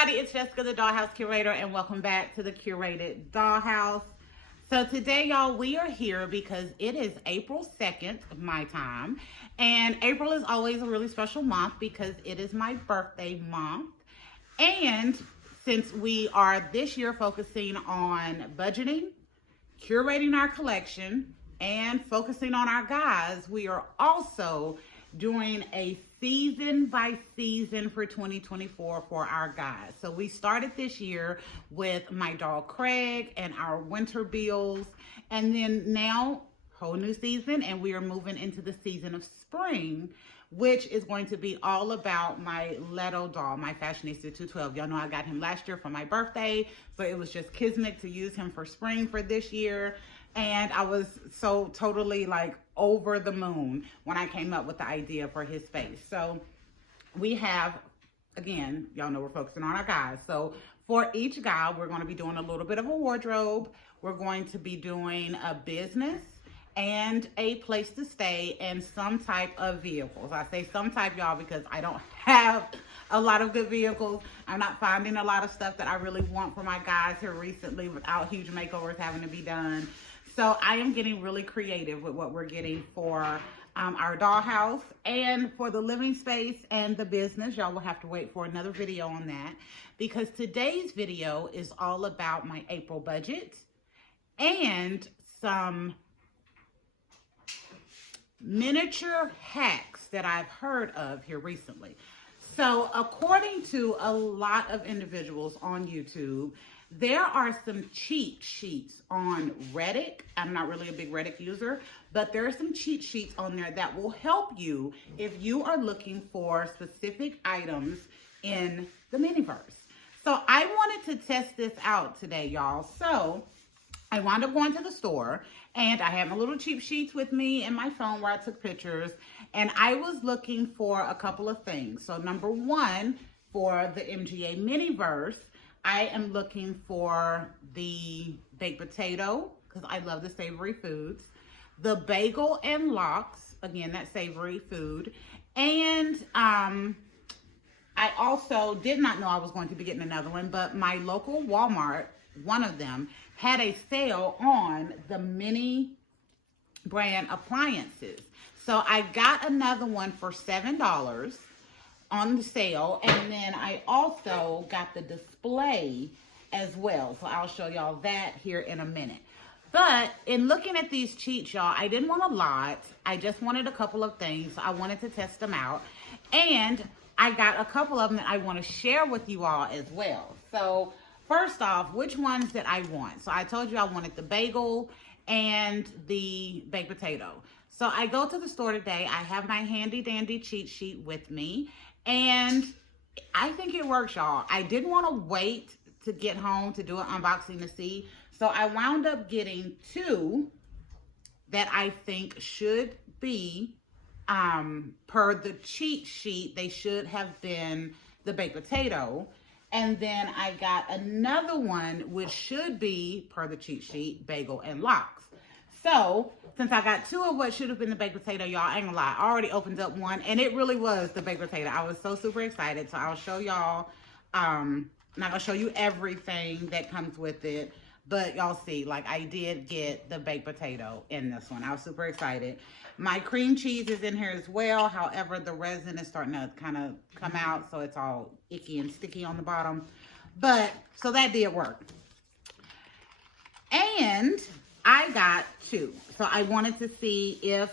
everybody, it's Jessica, the Dollhouse Curator, and welcome back to the Curated Dollhouse. So today, y'all, we are here because it is April 2nd, my time, and April is always a really special month because it is my birthday month. And since we are this year focusing on budgeting, curating our collection, and focusing on our guys, we are also doing a season by season for 2024 for our guys. So we started this year with my dog Craig and our winter bills, and then now whole new season, and we are moving into the season of spring, which is going to be all about my Leto doll, my Fashionista 212. Y'all know I got him last year for my birthday, so it was just kismet to use him for spring for this year. And I was so totally like over the moon when I came up with the idea for his space. So we have, again, y'all know we're focusing on our guys. So for each guy, we're going to be doing a little bit of a wardrobe. We're going to be doing a business and a place to stay and some type of vehicles. I say some type, y'all, because I don't have a lot of good vehicles. I'm not finding a lot of stuff that I really want for my guys here recently without huge makeovers having to be done. So I am getting really creative with what we're getting for our dollhouse and for the living space and the business. Y'all will have to wait for another video on that because today's video is all about my April budget and some miniature hacks that I've heard of here recently. So according to a lot of individuals on YouTube, there are some cheat sheets on Reddit. I'm not really a big Reddit user, but there are some cheat sheets on there that will help you if you are looking for specific items in the MiniVerse. So I wanted to test this out today, y'all. So I wound up going to the store and I had my little cheat sheets with me and my phone where I took pictures, and I was looking for a couple of things. So number one, for the MGA MiniVerse, I am looking for the baked potato because I love the savory foods, the bagel and lox, again, that savory food, and I also did not know I was going to be getting another one, but my local Walmart, one of them, had a sale on the mini brand appliances. So I got another one for $7 on the sale, and then I also got the display as well. So I'll show y'all that here in a minute. But in looking at these cheats, y'all, I didn't want a lot. I just wanted a couple of things. So I wanted to test them out. And I got a couple of them that I want to share with you all as well. So first off, which ones did I want? So I told you I wanted the bagel and the baked potato. So I go to the store today. I have my handy dandy cheat sheet with me, and I think it works, y'all. I didn't want to wait to get home to do an unboxing to see. So I wound up getting two that I think should be, per the cheat sheet, they should have been the baked potato. And then I got another one, which should be, per the cheat sheet, bagel and lox. So, since I got two of what should have been the baked potato, y'all, I ain't gonna lie, I already opened up one, and it really was the baked potato. I was so super excited, so I'll show y'all. I'm not gonna show you everything that comes with it, but y'all see, like, I did get the baked potato in this one. I was super excited. My cream cheese is in here as well. However, the resin is starting to kind of come out, so it's all icky and sticky on the bottom. But, so that did work. And I got two. So I wanted to see if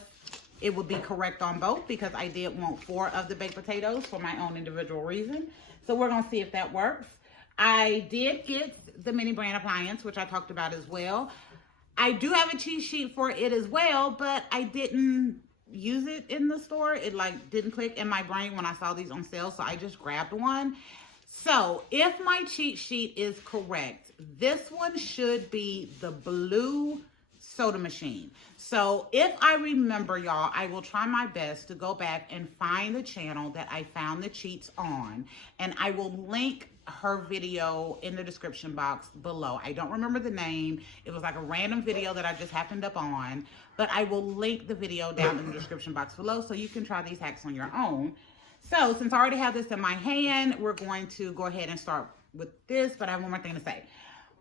it would be correct on both because I did want 4 of the baked potatoes for my own individual reason. So we're going to see if that works. I did get the mini brand appliance, which I talked about as well. I do have a cheat sheet for it as well, but I didn't use it in the store. It like didn't click in my brain when I saw these on sale, so I just grabbed one. So if my cheat sheet is correct, this one should be the blue soda machine. So if I remember, y'all, I will try my best to go back and find the channel that I found the cheats on, and I will link her video in the description box below. I don't remember the name. It was like a random video that I just happened up on, but I will link the video down in the description box below so you can try these hacks on your own. So since I already have this in my hand, we're going to go ahead and start with this, but I have one more thing to say.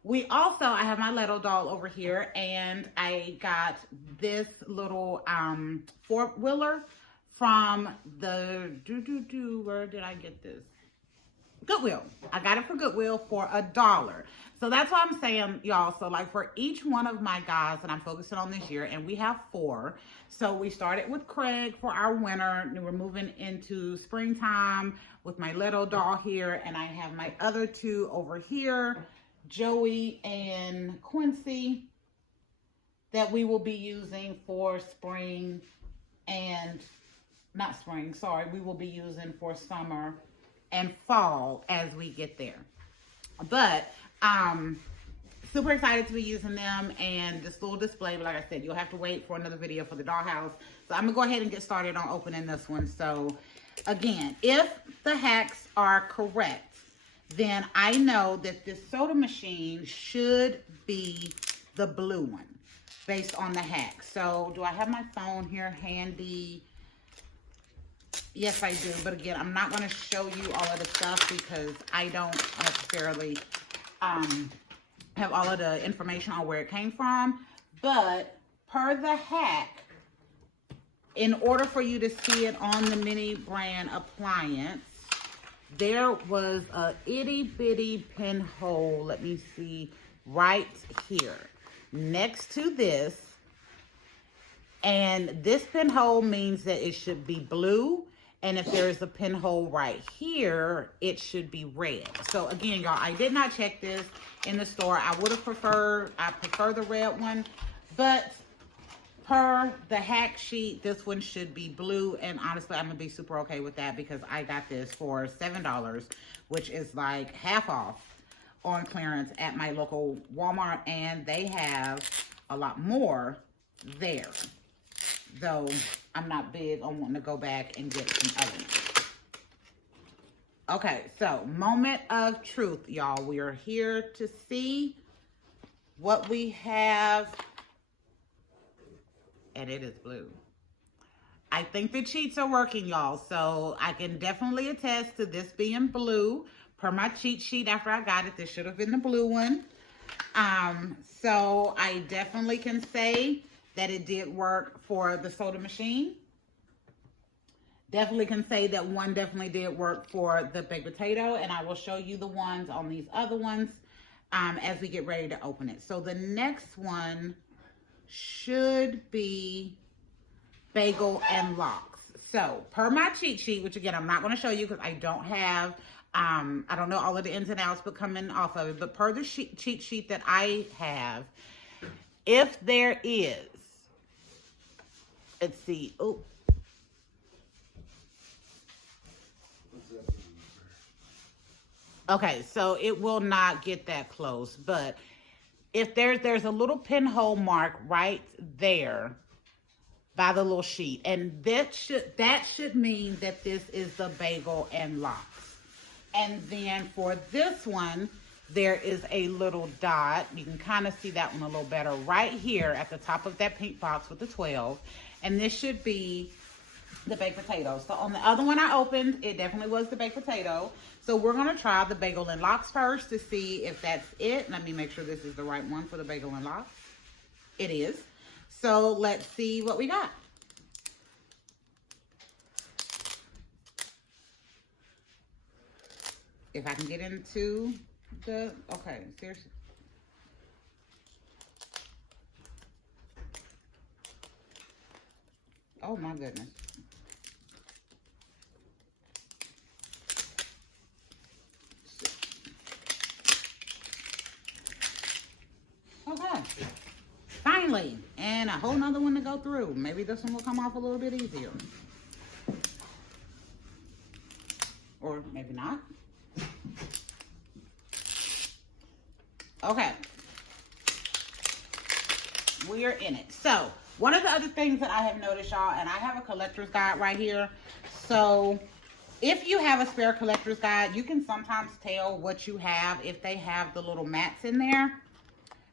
I have my Lego doll over here, and I got this little four-wheeler from the, where did I get this? Goodwill. I got it for Goodwill for $1. So that's what I'm saying, y'all. So like for each one of my guys that I'm focusing on this year, and we have 4. So we started with Craig for our winter. We're moving into springtime with my little doll here, and I have my other 2 over here, Joey and Quincy, that we will be using for spring and, not spring, sorry, we will be using for summer and fall as we get there. But super excited to be using them, and this little display, but like I said, you'll have to wait for another video for the dollhouse. So I'm gonna go ahead and get started on opening this one. So again, if the hacks are correct, then I know that this soda machine should be the blue one based on the hack. So do I have my phone here handy? Yes, I do. But again, I'm not going to show you all of the stuff because I don't necessarily have all of the information on where it came from. But per the hack, in order for you to see it on the mini brand appliance, there was a itty bitty pinhole, let me see, right here next to this. And this pinhole means that it should be blue. And if there's a pinhole right here, it should be red. So again, y'all, I did not check this in the store. I prefer the red one, but per the hack sheet, this one should be blue. And honestly, I'm gonna be super okay with that because I got this for $7, which is like half off on clearance at my local Walmart. And they have a lot more there, though I'm not big on wanting to go back and get some other ones. Okay, so moment of truth, y'all. We are here to see what we have. And it is blue. I think the cheats are working, y'all. So I can definitely attest to this being blue. Per my cheat sheet after I got it, this should have been the blue one. So I definitely can say that it did work for the soda machine. Definitely can say that one definitely did work for the baked potato. And I will show you the ones on these other ones as we get ready to open it. So the next one should be bagel and lox. So per my cheat sheet, which again, I'm not going to show you because I don't have, I don't know all of the ins and outs, but coming off of it, but per the cheat sheet that I have, if there is, let's see, oh, okay, so it will not get that close, but if there's a little pinhole mark right there by the little sheet, and that should mean that this is the bagel and lox. And then for this one, there is a little dot. You can kind of see that one a little better right here at the top of that pink box with the 12. And this should be the baked potato. So on the other one I opened, it definitely was the baked potato. So we're going to try the bagel and lox first to see if that's it. Let me make sure this is the right one for the bagel and lox. It is. So let's see what we got. If I can get into the, okay, seriously. Oh my goodness. Okay, finally, and a whole nother one to go through. Maybe this one will come off a little bit easier. Or maybe not. Okay. We're in it. So, one of the other things that I have noticed, y'all, and I have a collector's guide right here. So, if you have a spare collector's guide, you can sometimes tell what you have if they have the little mats in there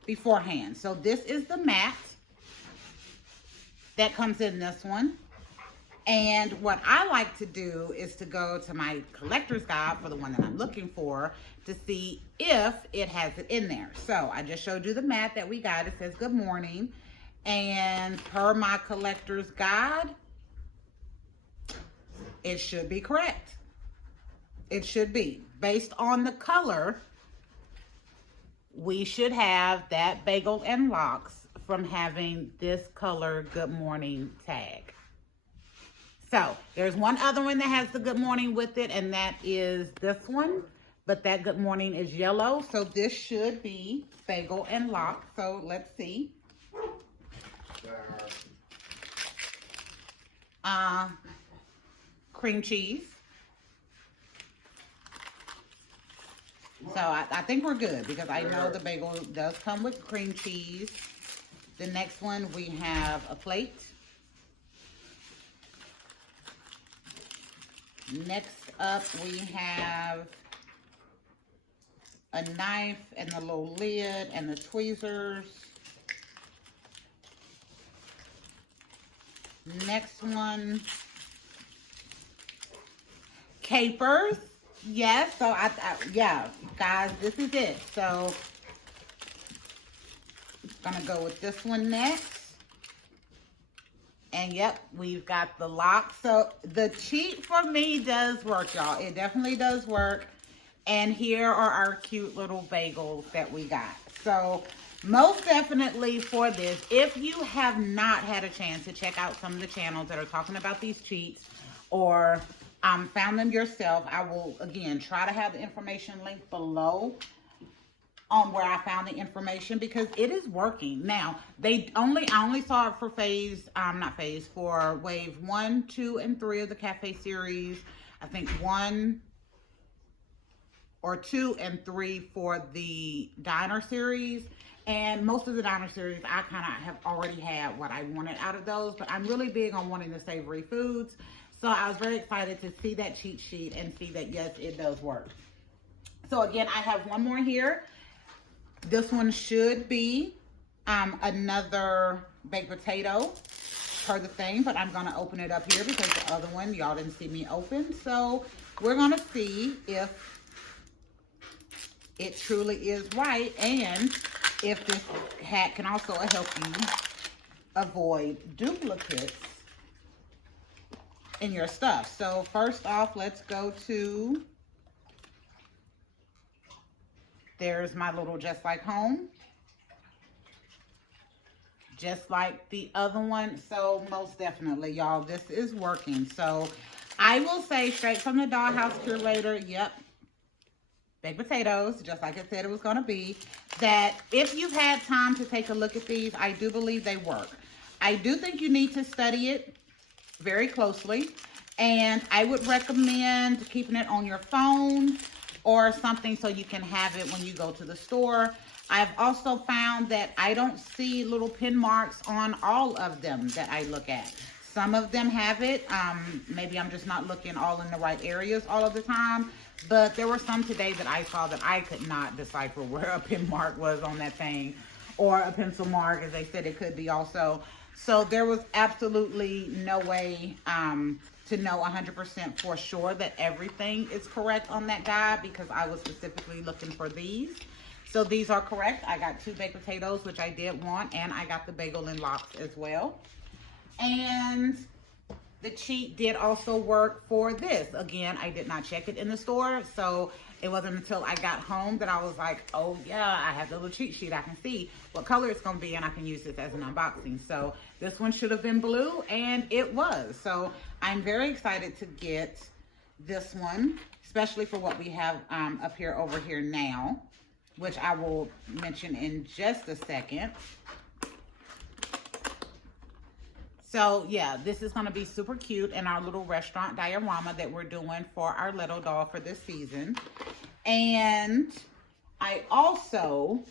beforehand. So, this is the mat that comes in this one. And what I like to do is to go to my collector's guide for the one that I'm looking for to see if it has it in there. So I just showed you the mat that we got. It says good morning. And per my collector's guide, it should be correct. It should be. Based on the color, we should have that bagel and lox from having this color good morning tag. So there's one other one that has the good morning with it, and that is this one. But that good morning is yellow. So this should be bagel and lox. So let's see. Cream cheese. So I think we're good because I know the bagel does come with cream cheese. The next one, we have a plate. Next up, we have a knife and the little lid and the tweezers. Next one, capers. Yes, so yeah, guys, this is it. So I'm gonna go with this one next. And yep, we've got the lock. So the cheat for me does work, y'all. It definitely does work. And here are our cute little bagels that we got. So most definitely for this, if you have not had a chance to check out some of the channels that are talking about these cheats or found them yourself, I will, again, try to have the information linked below on where I found the information because it is working. Now, I only saw it for for wave 1, 2, and 3 of the cafe series. I think 1 or 2 and 3 for the diner series. And most of the diner series, I kind of have already had what I wanted out of those, but I'm really big on wanting the savory foods. So I was very excited to see that cheat sheet and see that, yes, it does work. So again, I have one more here. This one should be another baked potato per the thing, but I'm going to open it up here because the other one, y'all didn't see me open. So we're going to see if it truly is right and if this hat can also help you avoid duplicates in your stuff. So first off, let's go to, there's my little Just Like Home. Just like the other one. So most definitely, y'all, this is working. So I will say straight from the Dollhouse Curator, yep, baked potatoes, just like I said it was going to be, that if you've had time to take a look at these, I do believe they work. I do think you need to study it very closely, and I would recommend keeping it on your phone or something so you can have it when you go to the store. I've also found that I don't see little pin marks on all of them that I look at. Some of them have it. Maybe I'm just not looking all in the right areas all of the time. But there were some today that I saw that I could not decipher where a pin mark was on that thing. Or a pencil mark, as they said it could be also. So there was absolutely no way to know 100% for sure that everything is correct on that guide because I was specifically looking for these. So these are correct. I got 2 baked potatoes, which I did want, and I got the bagel and lox as well. And the cheat did also work for this. Again, I did not check it in the store, so it wasn't until I got home that I was like, oh yeah, I have the little cheat sheet. I can see what color it's gonna be and I can use this as an unboxing. So this one should have been blue, and it was. So I'm very excited to get this one, especially for what we have up here over here now, which I will mention in just a second. So yeah, this is going to be super cute in our little restaurant diorama that we're doing for our little doll for this season. And I also,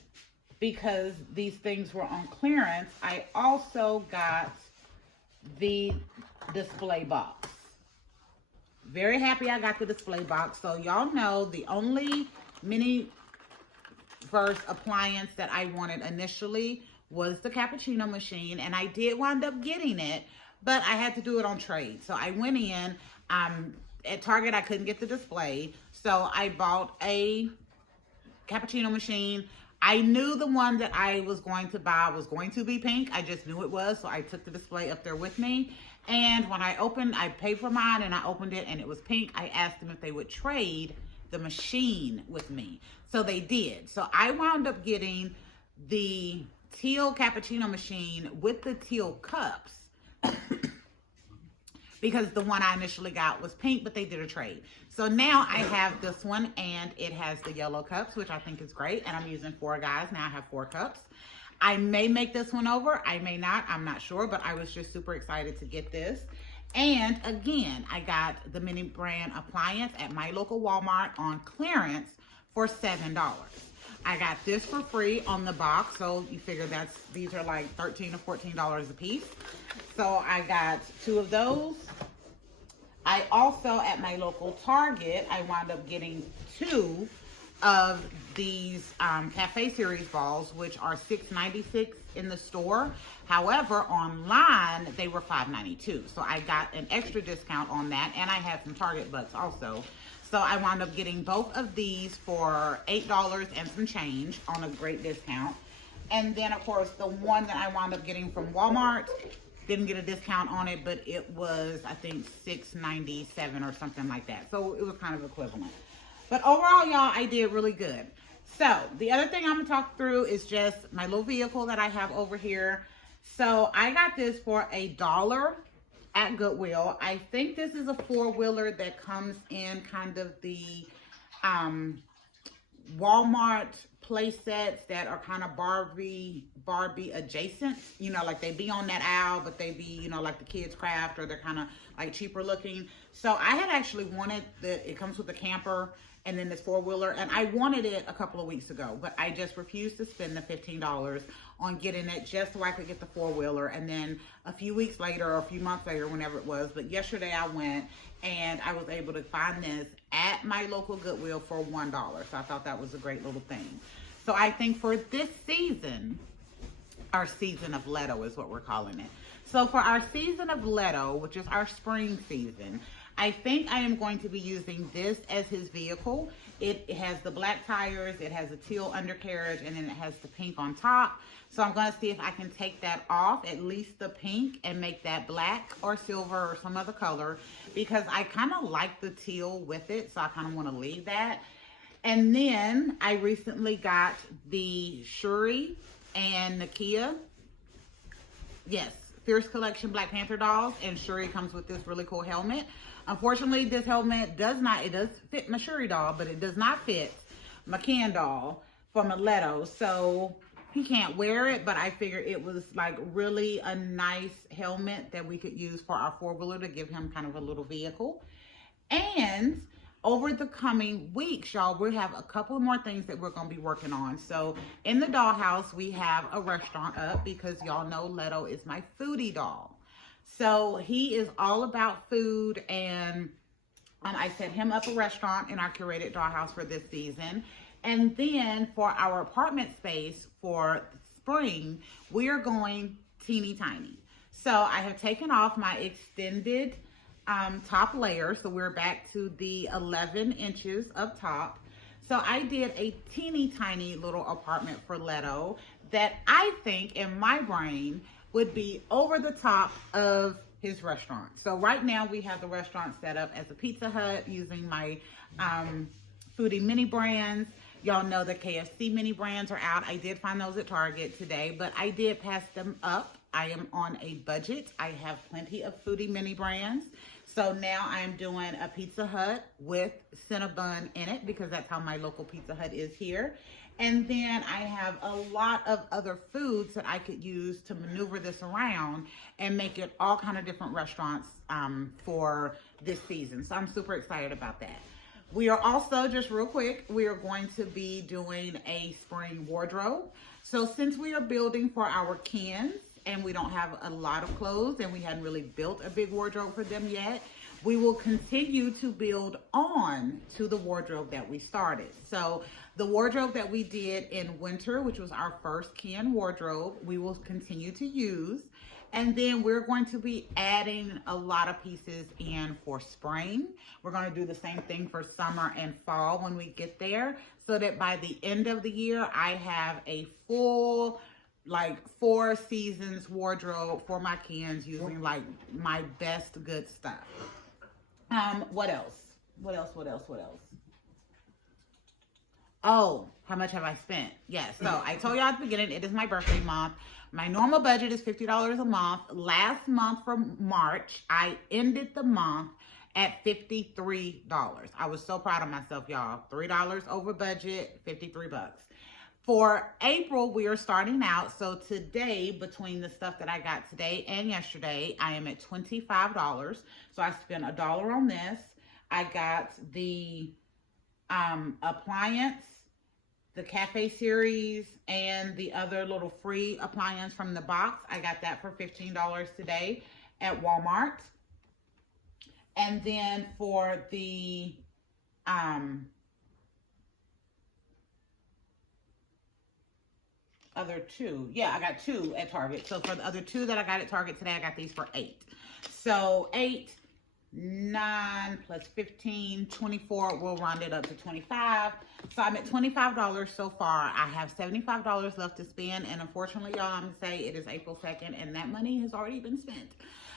because these things were on clearance, I also got the display box. Very happy I got the display box. So y'all know the only MiniVerse appliance that I wanted initially was the cappuccino machine, and I did wind up getting it, but I had to do it on trade. So I went in, at Target, I couldn't get the display. So I bought a cappuccino machine. I knew the one that I was going to buy was going to be pink. I just knew it was, so I took the display up there with me. And when I paid for mine and I opened it and it was pink. I asked them if they would trade the machine with me. So they did. So I wound up getting the teal cappuccino machine with the teal cups because the one I initially got was pink, but they did a trade. So now I have this one and it has the yellow cups, which I think is great. And I'm using 4 guys. Now I have 4 cups. I may make this one over. I may not. I'm not sure, but I was just super excited to get this. And again, I got the mini brand appliance at my local Walmart on clearance for $7. I got this for free on the box. So you figure these are like $13 or $14 a piece. So I got 2 of those. I also, at my local Target, I wound up getting 2 of these Cafe Series balls, which are $6.96 in the store. However, online, they were $5.92. So I got an extra discount on that, and I had some Target bucks also. So I wound up getting both of these for $8 and some change on a great discount. And then, of course, the one that I wound up getting from Walmart, didn't get a discount on it, but it was, I think, $6.97 or something like that. So it was kind of equivalent. But overall, y'all, I did really good. So the other thing I'm going to talk through is just my little vehicle that I have over here. So I got this for $1 at Goodwill. I think this is a 4-wheeler that comes in kind of the Walmart play sets that are kind of Barbie adjacent. You know, like they be on that aisle, but they be, you know, like the kids craft, or they're kind of like cheaper looking. So I had actually wanted it comes with a camper and then this 4-wheeler, and I wanted it a couple of weeks ago, but I just refused to spend the $15 on getting it just so I could get the 4-wheeler. And then a few weeks later, or a few months later, whenever it was, but yesterday I went and I was able to find this at my local Goodwill for $1. So I thought that was a great little thing. So I think for this season, our season of Leto is what we're calling it. So for our season of Leto, which is our spring season, I think I am going to be using this as his vehicle. It has the black tires, it has a teal undercarriage, and then it has the pink on top. So I'm going to see if I can take that off, at least the pink, and make that black or silver or some other color, because I kind of like the teal with it, so I kind of want to leave that. And then I recently got the Shuri and Nakia, yes, Fierce Collection Black Panther dolls, and Shuri comes with this really cool helmet. Unfortunately, this helmet it does fit my Shuri doll, but it does not fit my Ken doll from Leto. So he can't wear it, but I figured it was like really a nice helmet that we could use for our 4-wheeler to give him kind of a little vehicle. And over the coming weeks, y'all, we have a couple more things that we're going to be working on. So in the Dollhouse, we have a restaurant up because y'all know Leto is my foodie doll. So he is all about food, and I set him up a restaurant in our curated Dollhouse for this season. And then for our apartment space for spring, we are going teeny tiny. So I have taken off my extended top layer. So we're back to the 11 inches of top. So I did a teeny tiny little apartment for Leto that I think in my brain would be over the top of his restaurant. So right now we have the restaurant set up as a Pizza Hut using my foodie mini brands. Y'all know the KFC mini brands are out. I did find those at Target today, but I did pass them up. I am on a budget. I have plenty of foodie mini brands. So now I'm doing a Pizza Hut with Cinnabon in it because that's how my local Pizza Hut is here. And then I have a lot of other foods that I could use to maneuver this around and make it all kind of different restaurants for this season. So I'm super excited about that. We are also, just real quick, we are going to be doing a spring wardrobe. So since we are building for our Kens and we don't have a lot of clothes and we hadn't really built a big wardrobe for them yet, we will continue to build on to the wardrobe that we started. So the wardrobe that we did in winter, which was our first Ken wardrobe, we will continue to use. And then we're going to be adding a lot of pieces in for spring. We're going to do the same thing for summer and fall when we get there, so that by the end of the year, I have a full, like, 4 seasons wardrobe for my kids using, like, my best good stuff. What else? What else? Oh, how much have I spent? Yes, so I told y'all at the beginning, it is my birthday month. My normal budget is $50 a month. Last month for March, I ended the month at $53. I was so proud of myself, y'all. $3 over budget, 53 bucks. For April, we are starting out. So today, between the stuff that I got today and yesterday, I am at $25. So I spent $1 on this. I got the appliance, the Cafe Series, and the other little free appliance from the box. I got that for $15 today at Walmart. And then for the other 2, yeah, I got 2 at Target. So for the other 2 that I got at Target today, I got these for $8. So 8, 9 plus 15, 24, we'll round it up to 25. So I'm at $25 so far. I have $75 left to spend, and unfortunately, y'all, I'm gonna say it is April 2nd, and that money has already been spent.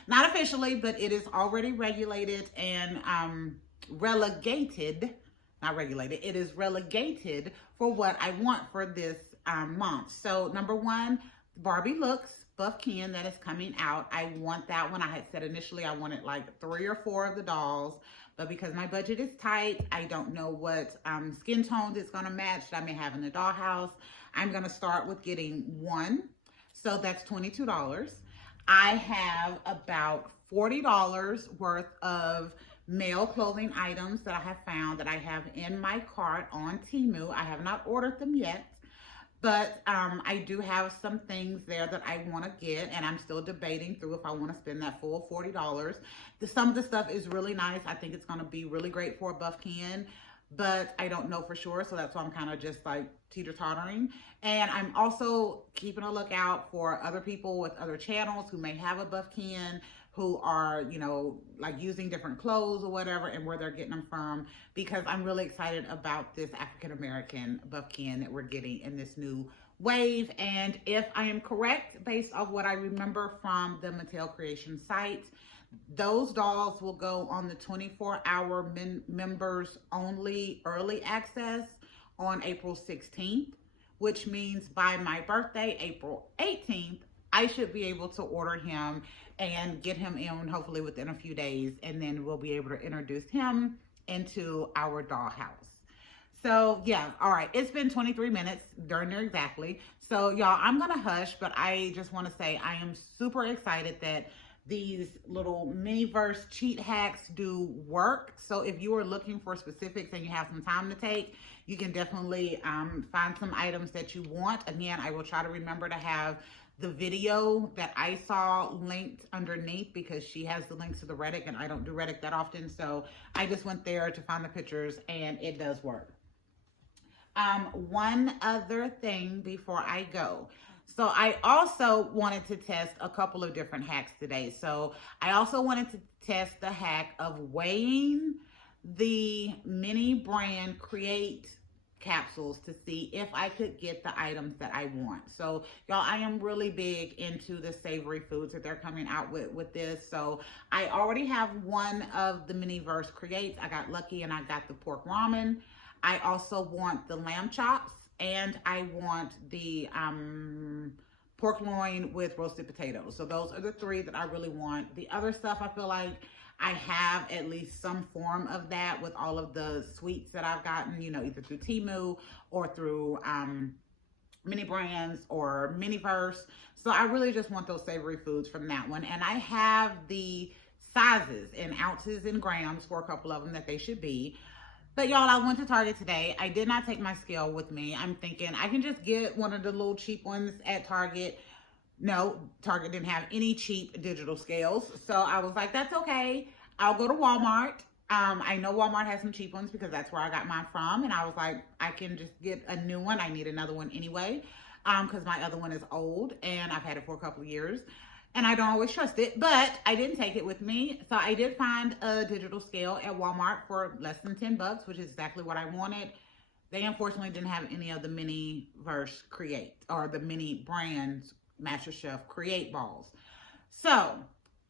Not officially, but it is already regulated and relegated, not regulated, it is relegated for what I want for this month. So number 1, Barbie Looks Buffkin that is coming out. I want that one. I had said initially I wanted like 3 or 4 of the dolls, but because my budget is tight, I don't know what skin tones it's going to match that I may have in the Dollhouse. I'm going to start with getting 1. So that's $22. I have about $40 worth of male clothing items that I have found that I have in my cart on Temu. I have not ordered them yet, but I do have some things there that I want to get, and I'm still debating through if I want to spend that full $40. Some of the stuff is really nice. I think it's going to be really great for a buffkin, but I don't know for sure, so that's why I'm kind of just like teeter-tottering. And I'm also keeping a lookout for other people with other channels who may have a buffkin, who are, you know, like using different clothes or whatever, and where they're getting them from, because I'm really excited about this African-American buffkin that we're getting in this new wave. And if I am correct, based off what I remember from the Mattel Creation site, those dolls will go on the 24-hour members only early access on April 16th, which means by my birthday, April 18th, I should be able to order him and get him in hopefully within a few days, and then we'll be able to introduce him into our Dollhouse. So yeah, all right, it's been 23 minutes, darn near exactly. So y'all, I'm gonna hush, but I just want to say I am super excited that these little MiniVerse cheat hacks do work. So if you are looking for specifics and you have some time to take, you can definitely find some items that you want. Again, I will try to remember to have the video that I saw linked underneath, because she has the links to the Reddit, and I don't do Reddit that often. So I just went there to find the pictures, and it does work. One other thing before I go. So I also wanted to test a couple of different hacks today. So I also wanted to test the hack of weighing the mini brand Create capsules to see if I could get the items that I want. So y'all, I am really big into the savory foods that they're coming out with this. So I already have one of the MiniVerse Creates. I got lucky and I got the pork ramen. I also want the lamb chops, and I want the pork loin with roasted potatoes. So those are the 3 that I really want. The other stuff, I feel like I have at least some form of that with all of the sweets that I've gotten, you know, either through Temu or through Mini Brands or MiniVerse. So I really just want those savory foods from that one. And I have the sizes in ounces and grams for a couple of them that they should be. But y'all, I went to Target today. I did not take my scale with me. I'm thinking I can just get one of the little cheap ones at Target. No, Target didn't have any cheap digital scales. So I was like, that's okay. I'll go to Walmart. I know Walmart has some cheap ones because that's where I got mine from. And I was like, I can just get a new one. I need another one anyway, because my other one is old and I've had it for a couple of years. and I don't always trust it, but I didn't take it with me. So I did find a digital scale at Walmart for less than $10, which is exactly what I wanted. They unfortunately didn't have any of the MiniVerse Create or the Mini Brands MasterChef Create balls. So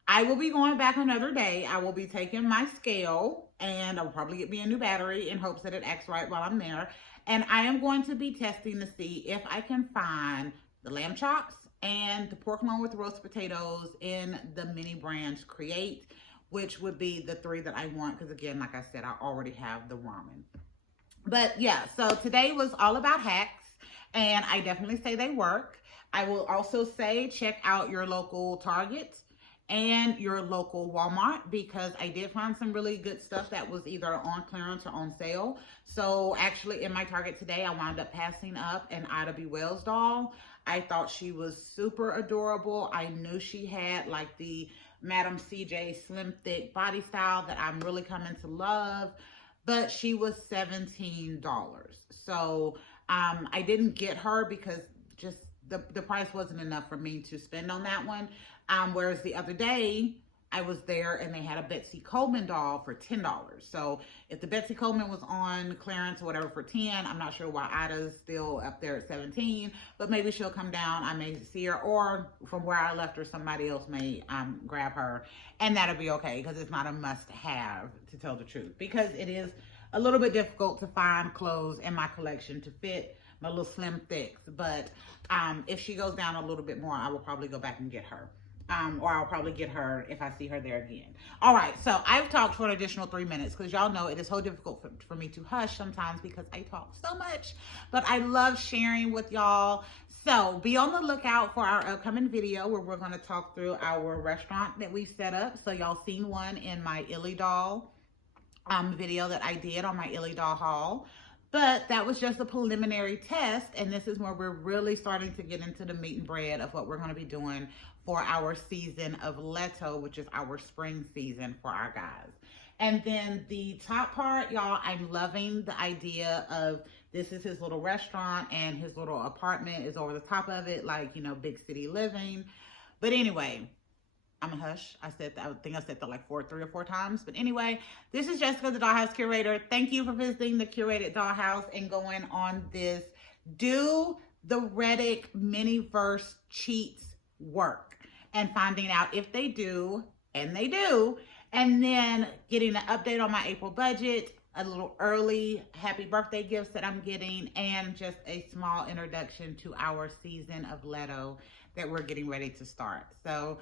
I will be going back another day. I will be taking my scale, and I'll probably get me a new battery in hopes that it acts right while I'm there. And I am going to be testing to see if I can find the lamb chops and the pork loin with the roasted potatoes in the Mini Brands Create, which would be the 3 that I want, because again, like I said, I already have the ramen. But yeah, so today was all about hacks, and I definitely say they work. I will also say check out your local Target and your local Walmart, because I did find some really good stuff that was either on clearance or on sale. So actually in my Target today, I wound up passing up an Ida B. Wells doll. I thought she was super adorable. I knew she had like the Madam CJ slim thick body style that I'm really coming to love, but she was $17. So I didn't get her because just the price wasn't enough for me to spend on that one. Whereas the other day I was there and they had a Betsy Coleman doll for $10. So if the Betsy Coleman was on clearance or whatever for 10, I'm not sure why Ida's still up there at 17, but maybe she'll come down. I may see her, or from where I left her, somebody else may grab her, and that'll be okay, because it's not a must have, to tell the truth, because it is a little bit difficult to find clothes in my collection to fit my little slim thicks. But if she goes down a little bit more, I will probably go back and get her. Or I'll probably get her if I see her there again. All right, so I've talked for an additional 3 minutes, because y'all know it is so difficult for me to hush sometimes because I talk so much, but I love sharing with y'all. So be on the lookout for our upcoming video where we're going to talk through our restaurant that we've set up. So y'all seen one in my Illy doll video that I did on my Illy doll haul. But that was just a preliminary test, and this is where we're really starting to get into the meat and bread of what we're going to be doing for our season of Leto, which is our spring season for our guys. And then the top part, y'all, I'm loving the idea of this is his little restaurant and his little apartment is over the top of it, like, you know, big city living. But anyway, I'm a hush. I think I said that like 3 or 4 times. But anyway, this is Jessica, the Dollhouse Curator. Thank you for visiting the curated Dollhouse and going on this Do the Reddick MiniVerse Cheats Work and finding out if they do, and they do, and then getting an update on my April budget, a little early happy birthday gifts that I'm getting, and just a small introduction to our season of Leto that we're getting ready to start. So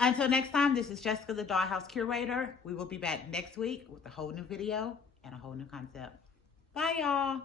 until next time, this is Jessica, the Dollhouse Curator. We will be back next week with a whole new video and a whole new concept. Bye, y'all.